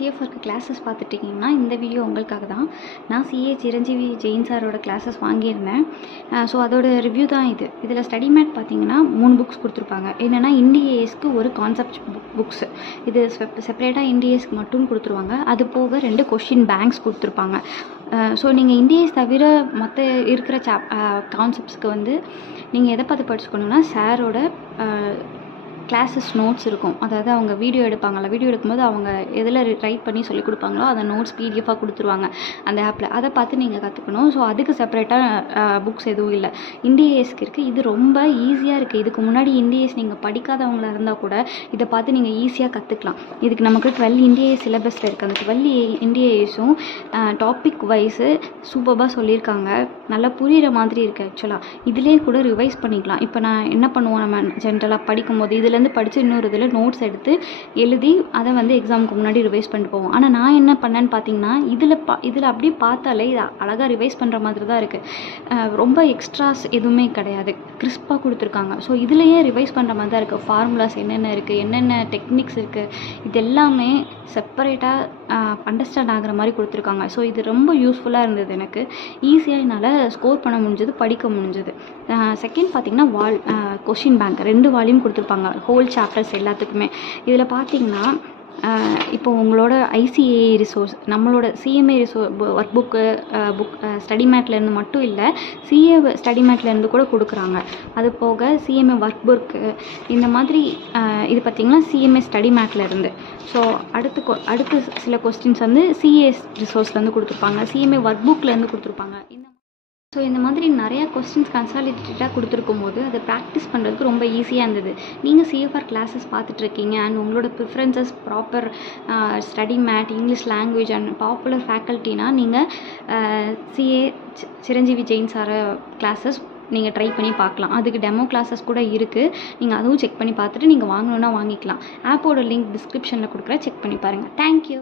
சிஎஃப்ஆருக்கு classes பார்த்துட்டிங்கன்னா இந்த video உங்களுக்காக தான். நான் சிஏ சிரஞ்சீவி ஜெயின் சாரோட கிளாஸஸ் வாங்கியிருந்தேன். ஸோ அதோட ரிவ்யூ தான் இது. இதில் ஸ்டடி மேட் பார்த்தீங்கன்னா 3 புக்ஸ் கொடுத்துருப்பாங்க. என்னென்னா இண்டிஏஎஸ்க்கு ஒரு கான்செப்ட் புக்ஸு, இது செப்பரேட்டாக இண்டிஏஎஸ்க்கு மட்டும் கொடுத்துருவாங்க. அது போக 2 கொஷின் பேங்க்ஸ் கொடுத்துருப்பாங்க. ஸோ நீங்கள் இண்டிஏஎஸ் தவிர மற்ற இருக்கிற கான்செப்ட்ஸ்க்கு வந்து நீங்கள் எதை பார்த்து படிச்சுக்கணுன்னா சாரோட கிளாஸஸ் நோட்ஸ் இருக்கும். அதாவது அவங்க வீடியோ எடுப்பாங்கள்ல, வீடியோ எடுக்கும்போது அவங்க எதில் ரைட் பண்ணி சொல்லிக் கொடுப்பாங்களோ அதை நோட்ஸ் பிடிஎஃபாக கொடுத்துருவாங்க அந்த ஆப்பில். அதை பார்த்து நீங்கள் கற்றுக்கணும். ஸோ அதுக்கு செப்பரேட்டாக புக்ஸ் எதுவும் இல்லை. இண்டிஏஎஸ்க்கு இருக்குது. இது ரொம்ப ஈஸியாக இருக்குது. இதுக்கு முன்னாடி இண்டிஏஎஸ் நீங்கள் படிக்காதவங்களாக இருந்தால் கூட இதை பார்த்து நீங்கள் ஈஸியாக கற்றுக்கலாம். இதுக்கு நமக்கு 12 இண்டிஏஎஸ் சிலபஸில் இருக்குது. அந்த 12 இண்டிஏஎஸும் டாபிக் வைஸு சூப்பராக சொல்லியிருக்காங்க. நல்லா புரிகிற மாதிரி இருக்குது. ஆக்சுவலாக இதிலே கூட ரிவைஸ் பண்ணிக்கலாம். இப்போ நான் என்ன பண்ணுவோம், நம்ம ஜென்ரலாக படிக்கும்போது இதில் படித்து இன்னொரு இதில் நோட்ஸ் எடுத்து எழுதி அதை வந்து எக்ஸாமுக்கு முன்னாடி ரிவைஸ் பண்ணிட்டு போவோம். ஆனால் நான் என்ன பண்ணேன்னு பார்த்தீங்கன்னா இதில் அப்படியே பார்த்தாலே இது அழகாக ரிவைஸ் பண்ணுற மாதிரி தான் இருக்குது. ரொம்ப எக்ஸ்ட்ராஸ் எதுவுமே கிடையாது, கிறிஸ்பாக கொடுத்துருக்காங்க. ஸோ இதுலேயே ரிவைஸ் பண்ணுற மாதிரி தான் இருக்குது. ஃபார்முலாஸ் என்னென்ன இருக்குது, என்னென்ன டெக்னிக்ஸ் இருக்குது, இது எல்லாமே செப்பரேட்டாக அண்டர்ஸ்டாண்ட் ஆகிற மாதிரி கொடுத்துருக்காங்க. ஸோ இது ரொம்ப யூஸ்ஃபுல்லாக இருந்தது. எனக்கு ஈஸியாக என்னால் ஸ்கோர் பண்ண முடிஞ்சது, படிக்க முடிஞ்சது. செகண்ட் பார்த்திங்கன்னா கொஷின் பேங்க் 2 வால்யூம் கொடுத்துருப்பாங்க, ஹோல் சாப்டர்ஸ் எல்லாத்துக்குமே. இதில் பார்த்தீங்கன்னா இப்போ உங்களோட ஐசிஏ ரிசோர்ஸ், நம்மளோட சிஎம்ஏ ஒர்க் புக் ஸ்டடி மேட்லேருந்து மட்டும் இல்லை, சிஏ ஸ்டடி மேட்லேருந்து கூட கொடுக்குறாங்க. அது போக சிஎம்ஏ ஒர்க் புக்கு இந்த மாதிரி இது பார்த்திங்கன்னா சிஎம்ஏ ஸ்டடி மேட்லேருந்து. ஸோ அடுத்து சில கொஸ்டின்ஸ் வந்து சிஏ ரிசோர்ஸ்லேருந்து கொடுத்துருப்பாங்க, சிஎம்ஏ ஒர்க் புக்லேருந்து கொடுத்துருப்பாங்க. இந்த மாதிரி நிறையா கொஸ்டின்ஸ் கன்சாலிடேட்டாக கொடுத்துருக்கும் போது அதை ப்ராக்டிஸ் பண்ணுறதுக்கு ரொம்ப ஈஸியாக இருந்தது. நீங்கள் சிஎஃப்ஆர் கிளாஸஸ் பார்த்துட்ருக்கீங்க அண்ட் உங்களோட preferences proper study mate, English language and popular ஃபேக்கல்ட்டினா நீங்கள் சிஏ சிரஞ்சீவி ஜெயின் சார கிளாஸஸ் நீங்கள் ட்ரை பண்ணி பார்க்கலாம். அதுக்கு டெமோ கிளாஸஸ் கூட இருக்குது. நீங்கள் அதுவும் செக் பண்ணி பார்த்துட்டு நீங்கள் வாங்கணுன்னா வாங்கிக்கலாம். ஆப்போட லிங்க் டிஸ்கிரிப்ஷனில் கொடுக்குறேன், செக் பண்ணி பாருங்கள். தேங்க்யூ.